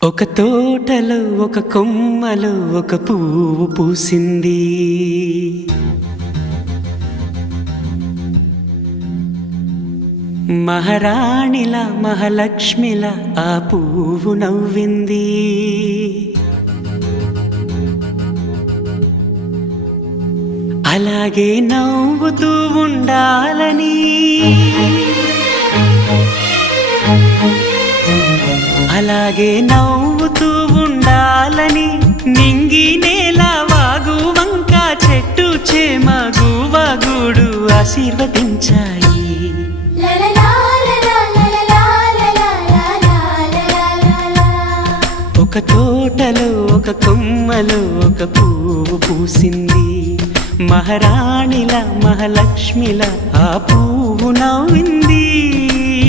ఒక తోటలో ఒక కొమ్మలో ఒక పువ్వు పూసింది. మహారాణిలా మహాలక్ష్మిలా ఆ పువ్వు నవ్వింది. అలాగే నవ్వుతూ ఉండాలని, అలాగే నవ్వుతూ ఉండాలని నింగి నేల వాగు వంక చెట్టు చేమ గువగూడు ఆశీర్వదించాయి. ఒక తోటలో ఒక కొమ్మలో ఒక పువ్వు పూసింది. మహారాణిలా మహాలక్ష్మిలా ఆ పువ్వు నవ్వింది.